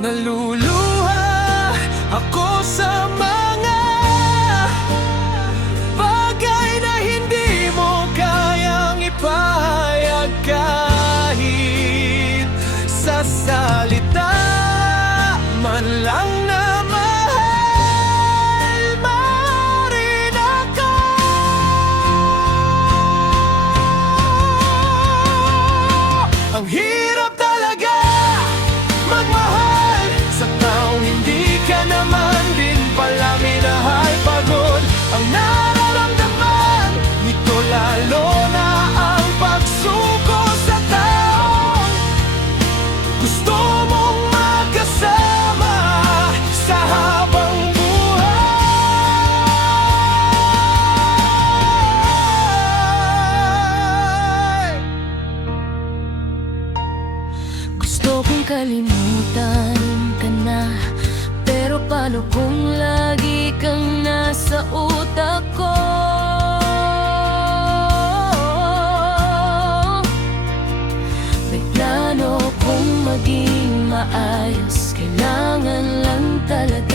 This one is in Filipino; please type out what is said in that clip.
Naluluha ako sa mga bagay na hindi mo kayang ipahayag kahit sa salita man lang na mahal mo rin ako. Ang hirap talaga magmahal sa taong hindi ka naman din pala minahal. Pagod ang nararamdaman nito, lalo na ang pagsuko sa taong gusto mong magkasama sa habang buhay. Gusto kong kalimutan ka na, pero paano kung lagi kang nasa utak ko? May plano kong maging maayos, kailangan lang talaga